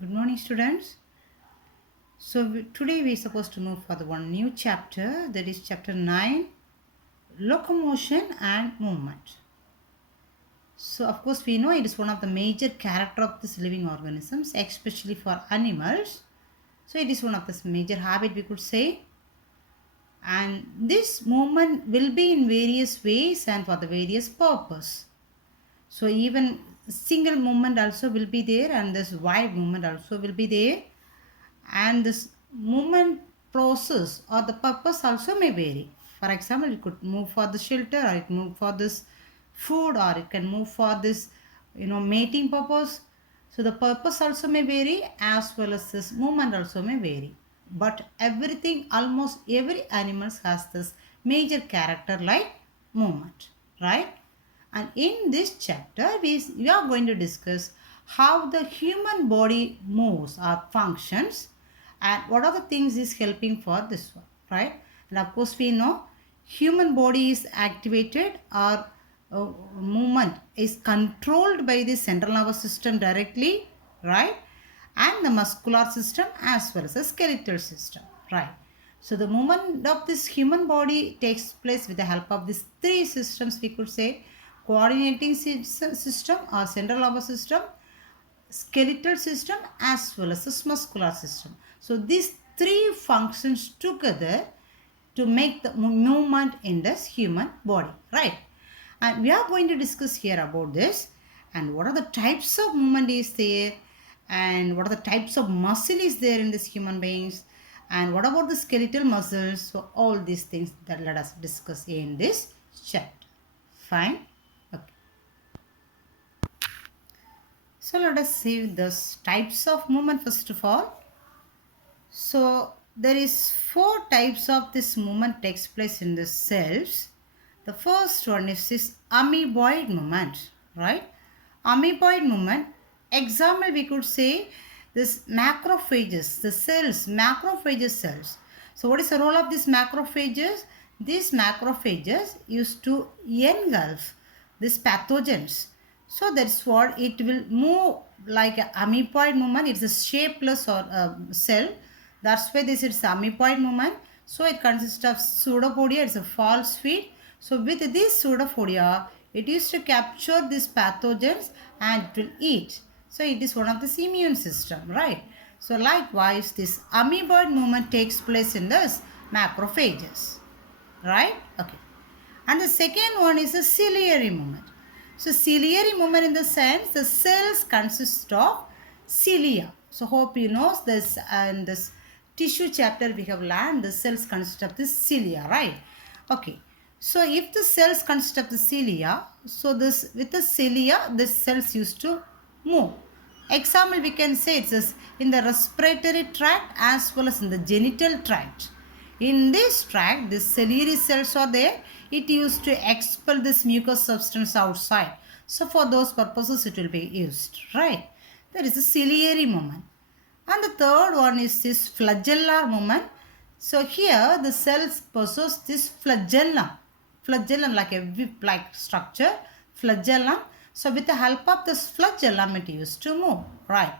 Good morning, students. Today we're supposed to move for the one new chapter, that is chapter 9, Locomotion and Movement. So, of course, we know it is one of the major character of this living organisms, especially for animals. So, it is one of the major habit we could say. And this movement will be in various ways and for the various purpose. So, even single movement also will be there and this wide movement also will be there, and this movement process or the purpose also may vary. For example, it could move for the shelter, or it move for this food, or it can move for this mating purpose. So the purpose also may vary, as well as this movement also may vary, but everything, almost every animals has this major character like movement, right? And in this chapter, we are going to discuss how the human body moves or functions, and what are the things is helping for this one, right? And of course, we know human body is activated, or movement is controlled by the central nervous system directly, right? And the muscular system as well as the skeletal system, right? So the movement of this human body takes place with the help of these three systems, we could say: coordinating system or central nervous system, skeletal system, as well as the muscular system. So these three functions together to make the movement in this human body, right? And we are going to discuss here about this, and what are the types of movement is there, and what are the types of muscle is there in this human beings, and what about the skeletal muscles. So all these things that let us discuss in this chapter. Fine. Okay. So let us see the types of movement first of all. So there is four types of this movement takes place in the cells. The first one is this amoeboid movement, right? Amoeboid movement. Example, we could say this macrophages, the cells, macrophages cells. So what is the role of these macrophages? These macrophages used to engulf these pathogens. So that's what it will move like an amoeboid movement. It's a shapeless or cell. That's why this is amoeboid movement. So it consists of pseudopodia. It's a false feet. So with this pseudopodia, it used to capture these pathogens and it will eat. So it is one of the immune system, right? So likewise, this amoeboid movement takes place in this macrophages, right? Okay. And the second one is the ciliary movement. So ciliary movement, in the sense the cells consist of cilia. So hope you know this, and this tissue chapter we have learned the cells consist of the cilia, right? Okay. So if the cells consist of the cilia, so this with the cilia, the cells used to move. Example, we can say it's in the respiratory tract as well as in the genital tract. In this tract, the ciliary cells are there. It used to expel this mucous substance outside. So for those purposes it will be used, right? There is a ciliary movement. And the third one is this flagellar movement. So here the cells possess this flagellum. Flagellum, like a whip-like structure, flagellum. So with the help of this flagellum it used to move, right?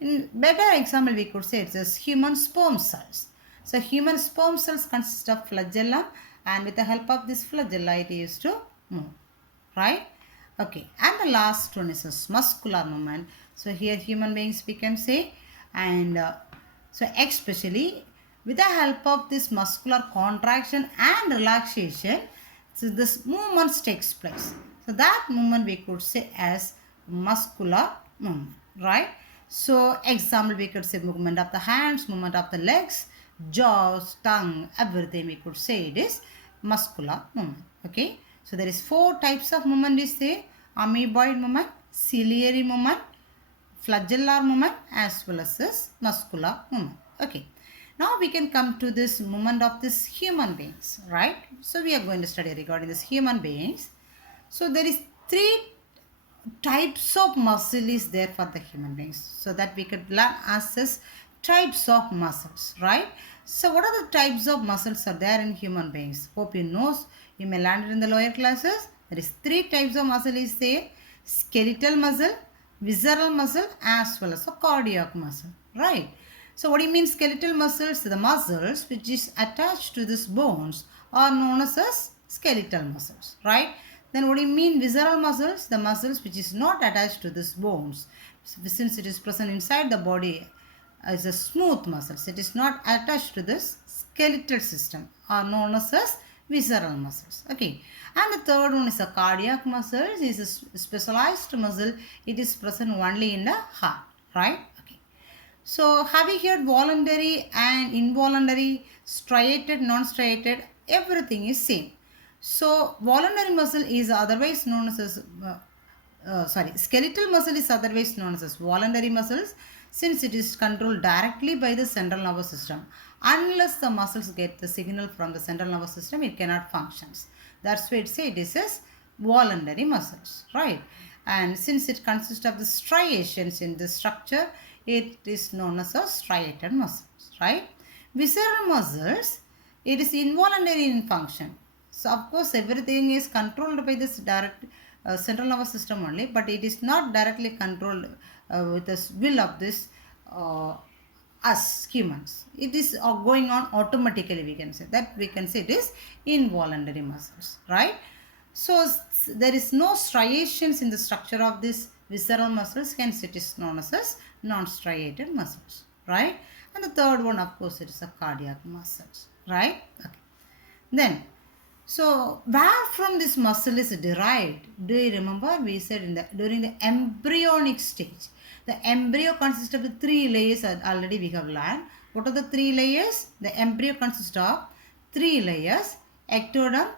In better example, we could say it's just human sperm cells. So human sperm cells consist of flagellum, and with the help of this flagella it used to move, right? Okay, and the last one is a muscular movement. So here human beings we can say, and so especially with the help of this muscular contraction and relaxation, so this movement takes place. So that movement we could say as muscular movement, right? So example, we could say movement of the hands, movement of the legs, jaws, tongue, everything we could say it is muscular movement. Okay. So there is four types of movement is there: amoeboid movement, ciliary movement, flagellar movement, as well as this muscular movement. Okay. Now we can come to this movement of this human beings, right? So we are going to study regarding this human beings. So there is three types of muscle is there for the human beings, so that we could learn as types of muscles, right? So what are the types of muscles are there in human beings? Hope you know, you may learn it in the lower classes. There is three types of muscle is there: skeletal muscle, visceral muscle as well as the cardiac muscle, right? So what do you mean skeletal muscles? The muscles which is attached to these bones are known as skeletal muscles, right? Then what do you mean visceral muscles? The muscles which is not attached to these bones. Since it is present inside the body as a smooth muscles, it is not attached to this skeletal system, are known as visceral muscles. Okay, and the third one is a cardiac muscle. It is a specialized muscle. It is present only in the heart, right? Okay. So have you heard voluntary and involuntary, striated, non-striated? Everything is same. So voluntary muscle is otherwise known as skeletal muscle is otherwise known as voluntary muscles, since it is controlled directly by the central nervous system. Unless the muscles get the signal from the central nervous system, it cannot function. That's why it is as voluntary muscles, right? And since it consists of the striations in the structure, it is known as a striated muscles, right? Visceral muscles, it is involuntary in function. So of course everything is controlled by this direct central nervous system only, but it is not directly controlled with the will of this us humans. It is going on automatically, we can say that. We can say it is involuntary muscles, right? So there is no striations in the structure of this visceral muscles, hence it is known as non-striated muscles, right? And the third one, of course, it is a cardiac muscles, right? Okay. Then, so where from this muscle is derived? Do you remember we said during the embryonic stage? The embryo consists of the three layers already we have learned. What are the three layers? The embryo consists of three layers: ectoderm,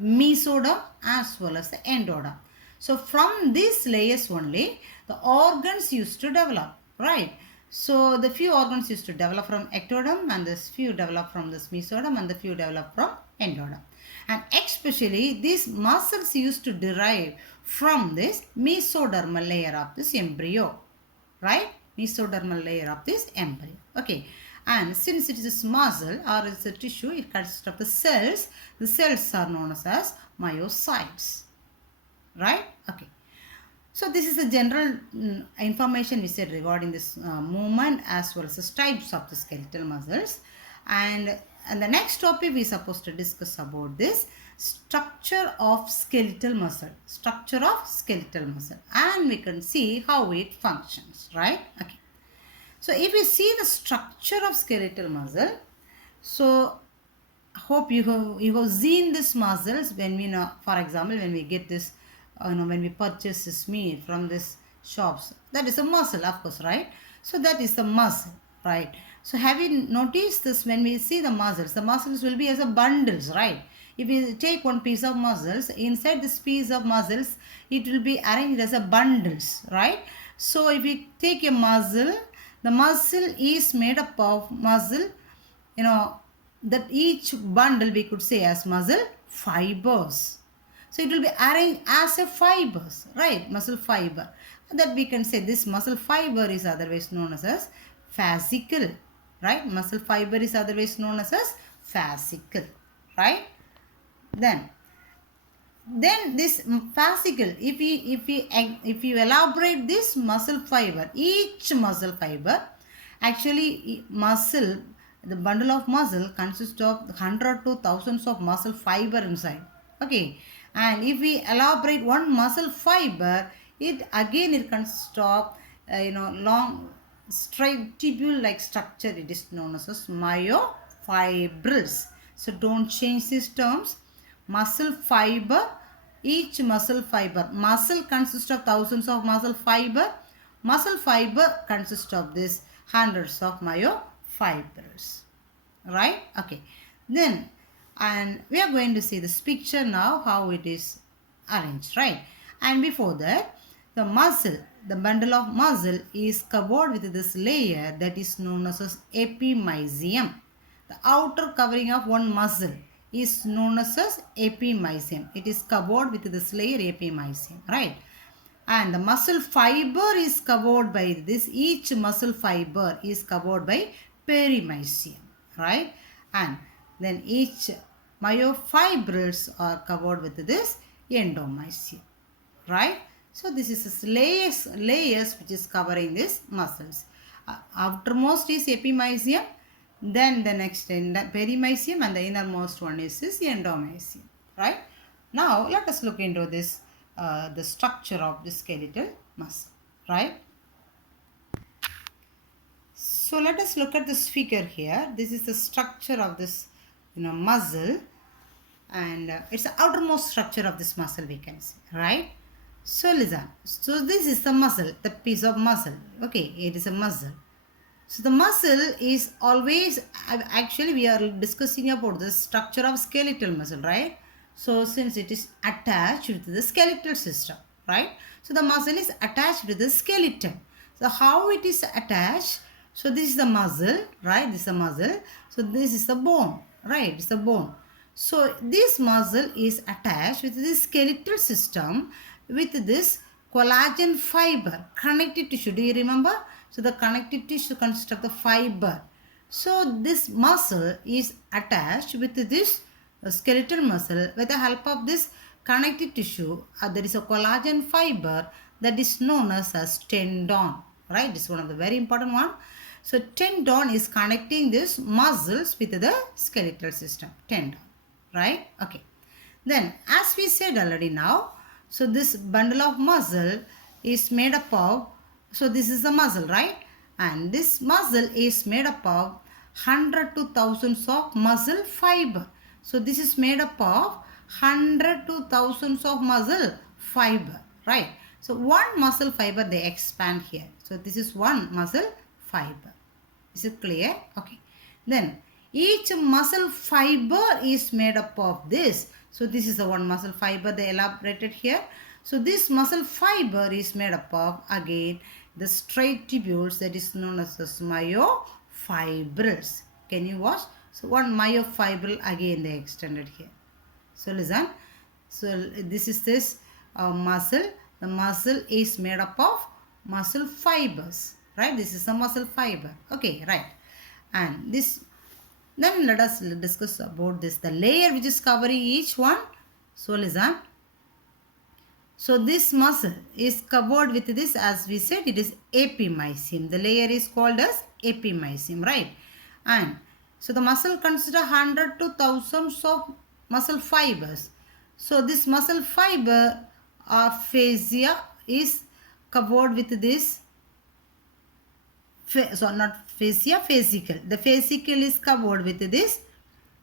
mesoderm, as well as the endoderm. So from these layers only the organs used to develop, right? So the few organs used to develop from ectoderm, and this few develop from this mesoderm, and the few develop from endoderm. And especially these muscles used to derive from this mesodermal layer of this embryo, right? Mesodermal layer of this embryo. Okay. And since it is a muscle or it's a tissue, it consists of the cells. The cells are known as myocytes, right? Okay. So this is the general information we said regarding this movement as well as the types of the skeletal muscles. And the next topic we are supposed to discuss about this structure of skeletal muscle. Structure of skeletal muscle. And we can see how it functions, right? Okay. So if you see the structure of skeletal muscle, so hope you have seen these muscles when we know, for example, when we get this, when we purchase this meat from this shops, that is a muscle, of course, right? So that is the muscle, right? So have you noticed this? When we see the muscles will be as a bundles, right? If you take one piece of muscles, inside this piece of muscles, it will be arranged as a bundles, right? So if you take a muscle, the muscle is made up of muscle, that each bundle we could say as muscle fibers. So it will be arranged as a fibers, right? Muscle fiber. That we can say this muscle fiber is otherwise known as fascicle, right? Muscle fiber is otherwise known as fascicle, right? Then this fascicle, if you elaborate this muscle fiber, each muscle fiber, actually muscle, the bundle of muscle consists of 100 to thousands of muscle fiber inside. Okay, and if we elaborate one muscle fiber, it consists of long straight tubule like structure. It is known as myofibrils. So don't change these terms. Muscle fiber, each muscle fiber. Muscle consists of thousands of muscle fiber. Muscle fiber consists of this hundreds of myofibrils. Right? Okay. Then, and we are going to see this picture now, how it is arranged, right? And before that, the muscle, the bundle of muscle is covered with this layer that is known as epimysium. The outer covering of one muscle is known as epimysium. It is covered with this layer epimysium, right? And the muscle fiber is covered by this. Each muscle fiber is covered by perimysium, right? And then each myofibrils are covered with this endomysium, right? So this is layers which is covering these muscles. Outermost is epimysium, then the next perimysium, and the innermost one is this endomysium. Right? Now let us look into this the structure of the skeletal muscle. Right? So let us look at this figure here. This is the structure of this muscle, and it's the outermost structure of this muscle, we can say, right? So listen, so this is the muscle, the piece of muscle. Okay, it is a muscle. So the muscle is always, actually we are discussing about the structure of skeletal muscle, right? So since it is attached with the skeletal system, right? So the muscle is attached with the skeleton. So how it is attached? So this is the muscle, right? This is the muscle. So this is the bone, right? It's the bone. So this muscle is attached with this skeletal system with this collagen fiber, connective tissue. Do you remember? So the connective tissue consists of the fiber. So this muscle is attached with this skeletal muscle with the help of this connective tissue. There is a collagen fiber that is known as tendon. Right? This is one of the very important one. So tendon is connecting these muscles with the skeletal system. Tendon. Right? Okay. Then as we said already now, so this bundle of muscle is made up of, so this is the muscle, right? And this muscle is made up of 100 to thousands of muscle fiber. So this is made up of 100 to thousands of muscle fiber, right? So one muscle fiber they expand here. So this is one muscle fiber. Is it clear? Okay. Then each muscle fiber is made up of this. So this is the one muscle fiber they elaborated here. So this muscle fiber is made up of, again, the straight tubules that is known as the myofibrils. Can you watch? So one myofibril again they extended here. So listen. So this is this muscle. The muscle is made up of muscle fibers. Right? This is a muscle fiber. Okay, right. And this, then let us discuss about this, the layer which is covering each one. So listen. So this muscle is covered with this, as we said, it is epimysium. The layer is called as epimysium, right? And so the muscle consists of 100 to thousands of muscle fibers. So this muscle fiber of fascia is covered with this, so not fascia, fascicle. The fascicle is covered with this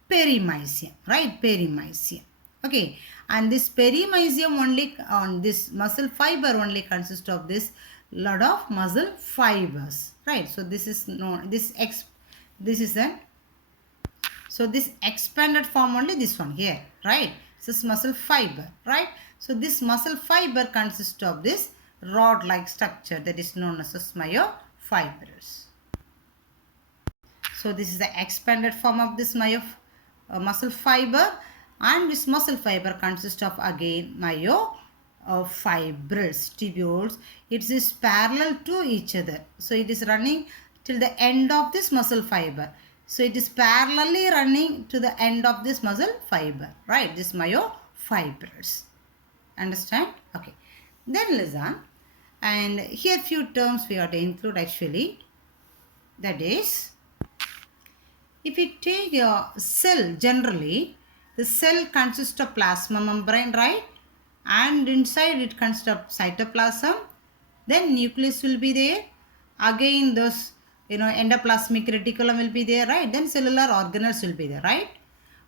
perimysium, right? Perimysium. Okay, and this perimysium only, on this muscle fiber only consists of this lot of muscle fibers, right? So this is known, this is an, so this expanded form only, this one here, right? This is muscle fiber, right? So this muscle fiber consists of this rod-like structure that is known as myofibrils. So this is the expanded form of this muscle fiber, and this muscle fiber consists of, again, myofibrils, tubules. It is parallel to each other. So it is running till the end of this muscle fiber. So it is parallelly running to the end of this muscle fiber, right? This myofibrils. Understand? Okay. Then listen. And here few terms we have to include actually. That is, if you take a cell generally, the cell consists of plasma membrane, right? And inside it consists of cytoplasm. Then nucleus will be there. Again those, endoplasmic reticulum will be there, right? Then cellular organelles will be there, right?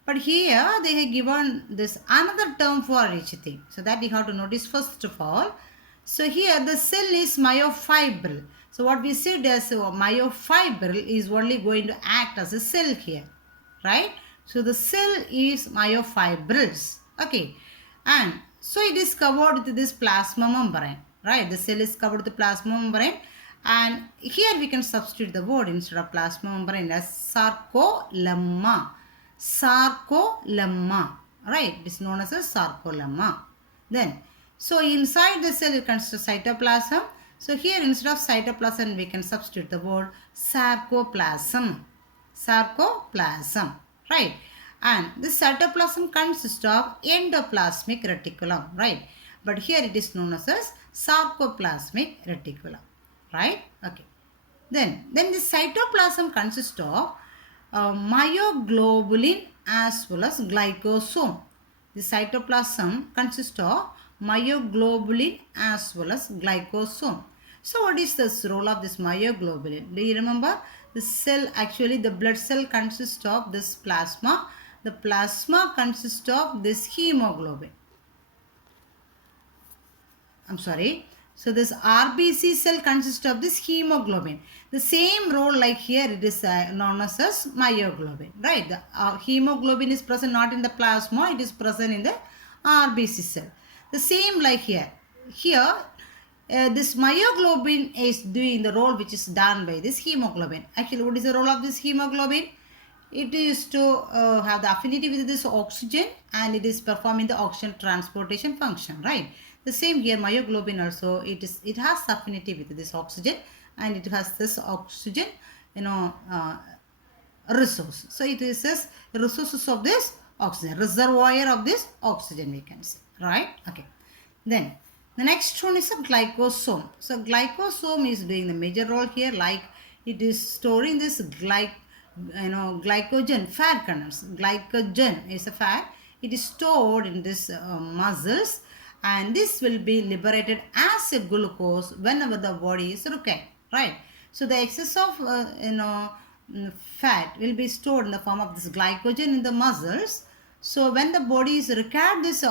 But here they have given this another term for each thing. So that you have to notice first of all. So here the cell is myofibril. So what we said as myofibril is only going to act as a cell here, right? So the cell is myofibrils. Okay. And so it is covered with this plasma membrane, right? The cell is covered with the plasma membrane. And here we can substitute the word instead of plasma membrane as sarcolemma. Sarcolemma, right? It is known as a sarcolemma. Then, so inside the cell it consists of cytoplasm. So here instead of cytoplasm we can substitute the word sarcoplasm. Sarcoplasm, right? And this cytoplasm consists of endoplasmic reticulum, right? but here it is known as sarcoplasmic reticulum, right? Okay. Then the cytoplasm consists of myoglobulin as well as glycosome. The cytoplasm consists of myoglobulin as well as glycosome. So what is this role of this myoglobulin? Do you remember? The cell, actually the blood cell consists of this plasma. The plasma consists of this hemoglobin. I'm sorry. So this RBC cell consists of this hemoglobin. The same role like here it is known as myoglobin, right? The hemoglobin is present not in the plasma, it is present in the RBC cell. The same like here. Here this myoglobin is doing the role which is done by this hemoglobin. Actually, what is the role of this hemoglobin? It is to have the affinity with this oxygen and it is performing the oxygen transportation function, right? The same here, myoglobin also, it has affinity with this oxygen and it has this oxygen, resource. So it is this resources of this oxygen, reservoir of this oxygen we can say, right? Okay. Then the next one is a glycosome. So glycosome is doing the major role here, like it is storing this glycogen, fat kernels. Glycogen is a fat. It is stored in this muscles, and this will be liberated as a glucose whenever the body is required, right? So the excess of fat will be stored in the form of this glycogen in the muscles. So when the body is required this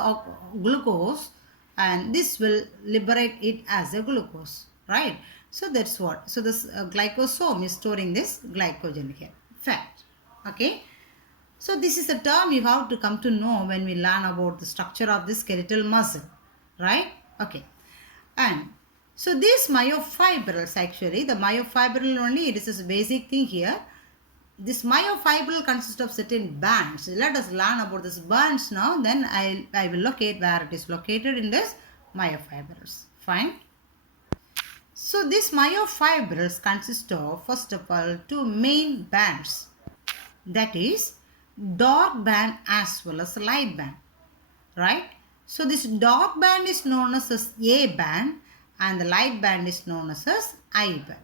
glucose, and this will liberate it as a glucose, right? So that's what. So this glycosome is storing this glycogen here, fat. Okay. So this is the term you have to come to know when we learn about the structure of the skeletal muscle, right? Okay. And so these myofibrils, actually the myofibril only, it is this basic thing here. This myofibril consists of certain bands. Let us learn about this bands now, then I will locate where it is located in this myofibrils. Fine. So these myofibrils consist of, first of all, two main bands, that is dark band as well as light band, right? So this dark band is known as A band and the light band is known as I band,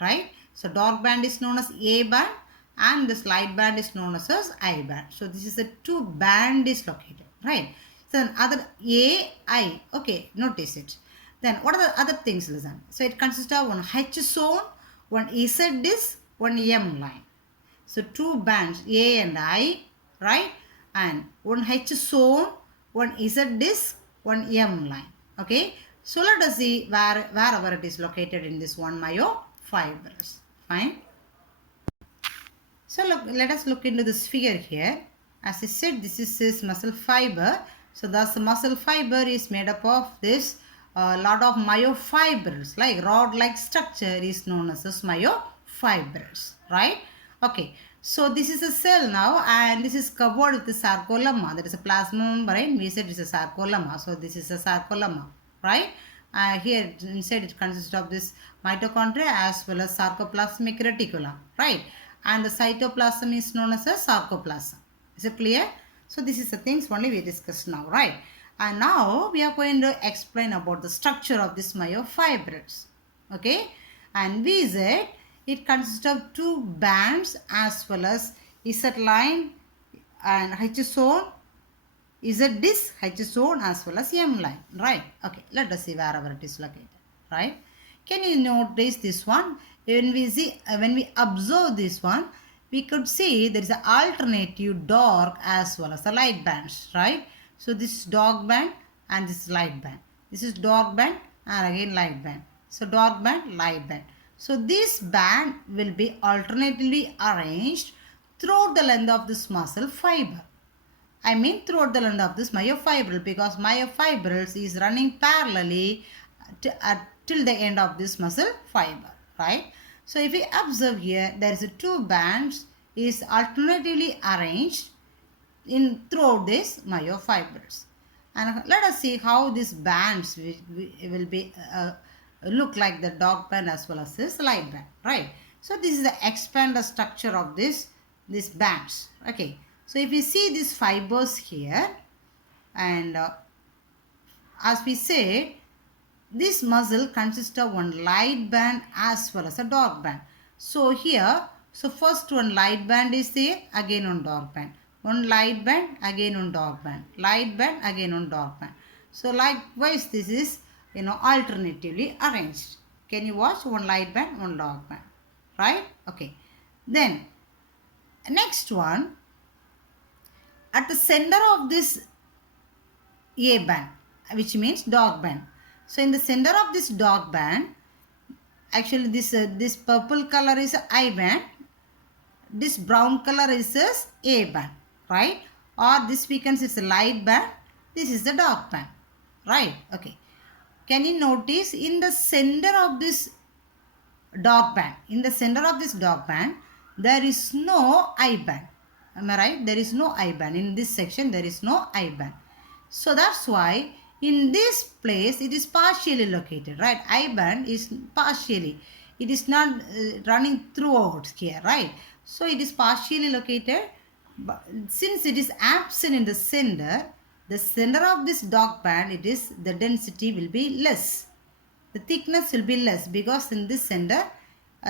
right? So dark band is known as A band and this light band is known as I band. So this is the two band is located, right? So other A, I, okay, notice it. Then what are the other things, listen? So it consists of one H zone, one Z disc, one M line. So two bands A and I, right? And one H zone, one Z disc, one M line. Okay. So let us see wherever it is located in this one myofibrils. Fine. So look, let us look into this figure here. As I said, this is this muscle fiber. So thus the muscle fiber is made up of this lot of myofibrils, like rod-like structure is known as this myofibrils, right? Okay. So this is a cell now and this is covered with the sarcolemma. That is a plasma membrane. We said it is a sarcolemma. So this is a sarcolemma, right? Here inside it consists of this mitochondria as well as sarcoplasmic reticulum, right? And the cytoplasm is known as a sarcoplasm. Is it clear? So this is the things only we discussed now, right? And now we are going to explain about the structure of this myofibrils. Okay? And we said it consists of two bands as well as Z line and H zone, Z disc, H zone as well as M line, right? Okay, let us see wherever it is located, right? Can you notice this one? When we observe this one, we could see there is an alternative dark as well as the light bands, right? So this is dark band and this is light band. This is dark band and again light band. So dark band, light band. So this band will be alternatively arranged throughout the length of this muscle fiber. I mean throughout the length of this myofibril, because myofibrils is running parallelly till the end of this muscle fiber, right? So if we observe here, there is a two bands is alternatively arranged in throughout this myofibrils. And let us see how these bands will be look like the dark band as well as this light band, right? So this is the expander structure of these bands. Okay, so if you see these fibers here and as we said, this muscle consists of one light band as well as a dark band. So here, so first one light band is there, again one dark band. One light band, again one dark band. Light band, again one dark band. So likewise this is, alternatively arranged. Can you watch? One light band, one dark band. Right? Okay. Then, next one, at the center of this A band, which means dark band. So in the center of this dark band, actually this purple color is I band, this brown color is A band, right? Or this becomes is a light band, this is the dark band, right? Okay. Can you notice in the center of this dark band, there is no I band. Am I right? There is no I band. In this section, there is no I band. So that's why in this place, it is partially located, right? I band is partially. It is not running throughout here, right? So it is partially located. But since it is absent in the center of this dark band, the density will be less. The thickness will be less because in this center,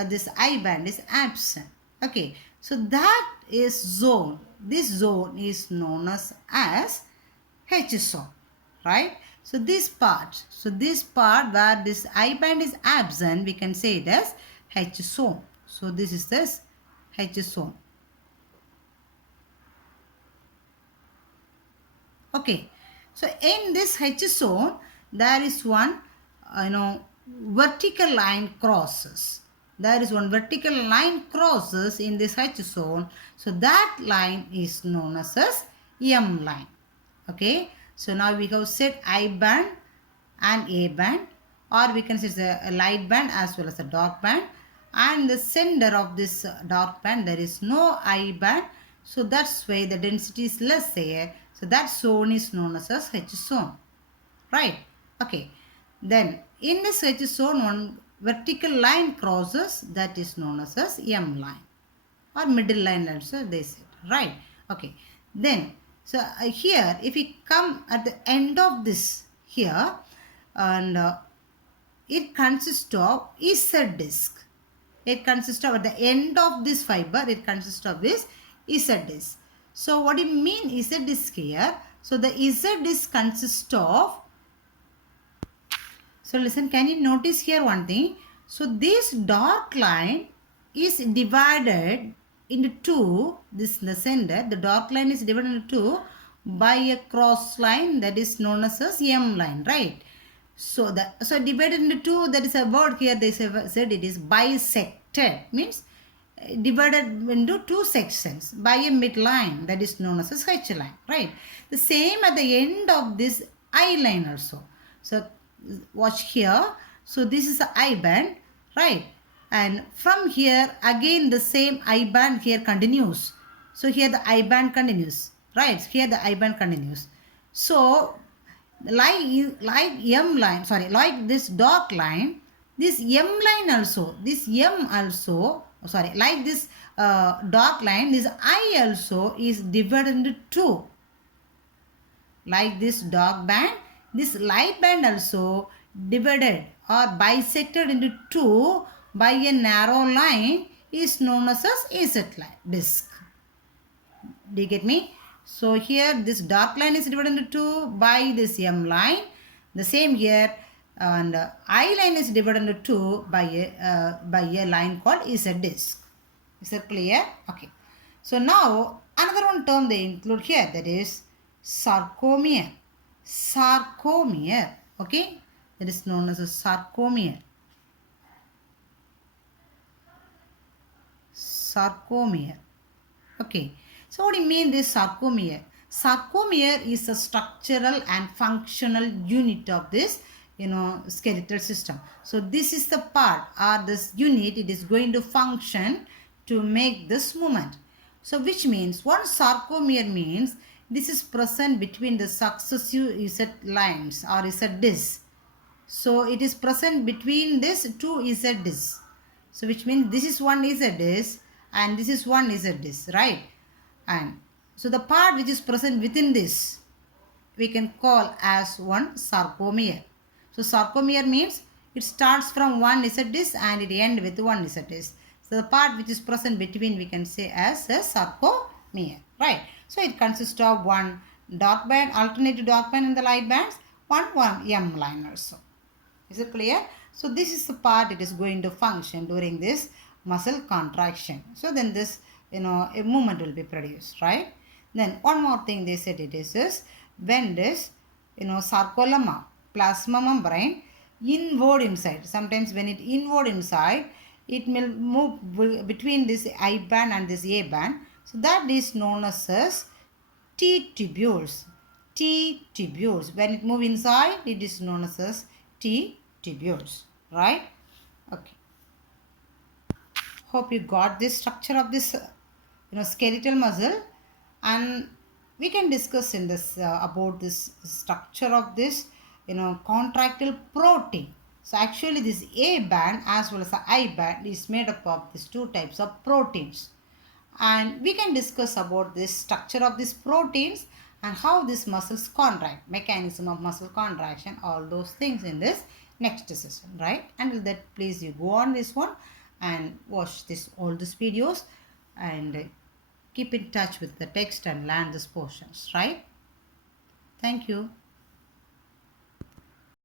this I band is absent. Okay, so that is zone. This zone is known as H zone, right? So this part where this I band is absent, we can say it as H zone. So this is this H zone. Okay, so in this H zone, there is one, vertical line crosses. There is one vertical line crosses in this H zone. So that line is known as M line. Okay, so now we have said I band and A band, or we can say it's a light band as well as a dark band. And the center of this dark band, there is no I band. So that's why the density is less there. So that zone is known as H zone. Right? Okay. Then in this H zone, one vertical line crosses, that is known as M line. Or middle line also they said. Right? Okay. Then, so here, if we come at the end of this here, and it consists of Z disc. It consists of, at the end of this fiber, it consists of this Z disc. So what do you mean Z disc here? So the Z disc consists of, so listen, can you notice here one thing? So this dark line is divided into two, this in the center, the dark line is divided into two by a cross line that is known as M line, right? So divided into two, that is a word here, they said it is bisected, means divided into two sections by a midline that is known as H line, right? The same at the end of this I line also. So watch here. So this is the I band, right? And from here again the same I band here continues. So here the I band continues, right? Here the I band continues. So like M line, sorry, like this dark line, this M line also, this M also, sorry, like this dark line, this I also is divided into two. Like this dark band, this light band also divided or bisected into two by a narrow line is known as Z line disc. Do you get me? So here this dark line is divided into two by this M line. The same here, and I line is divided into two by a line called Z disc. Is that clear? Okay. So now another one term they include here, that is sarcomere. Sarcomere. Okay. That is known as a sarcomere. Sarcomere. Okay. So what do you mean this sarcomere? Sarcomere is a structural and functional unit of this, skeletal system. So this is the part or this unit, it is going to function to make this movement. So which means one sarcomere means this is present between the successive Z lines or Z discs. So it is present between these two Z discs. So which means this is one Z disc and this is one Z disc, right? And so the part which is present within this, we can call as one sarcomere. So sarcomere means it starts from one Z disc and it ends with one Z disc. So the part which is present between we can say as a sarcomere, right? So it consists of one dark band, alternative dark band in the light bands, one M line also. Is it clear? So this is the part it is going to function during this muscle contraction. So then this, a movement will be produced, right? Then one more thing they said it is when this, sarcolemma, plasma membrane, inward inside. Sometimes when it inward inside, it will move between this I band and this A band. So that is known as T tubules. T tubules. When it move inside, it is known as T tubules. Right? Okay. Hope you got this structure of this, skeletal muscle, and we can discuss in this about this structure of this, contractile protein. So actually, this A band as well as the I band is made up of these two types of proteins, and we can discuss about this structure of these proteins and how these muscles contract, mechanism of muscle contraction, all those things in this next session, right? Until that, please you go on this one and watch this all these videos and keep in touch with the text and learn these portions, right? Thank you.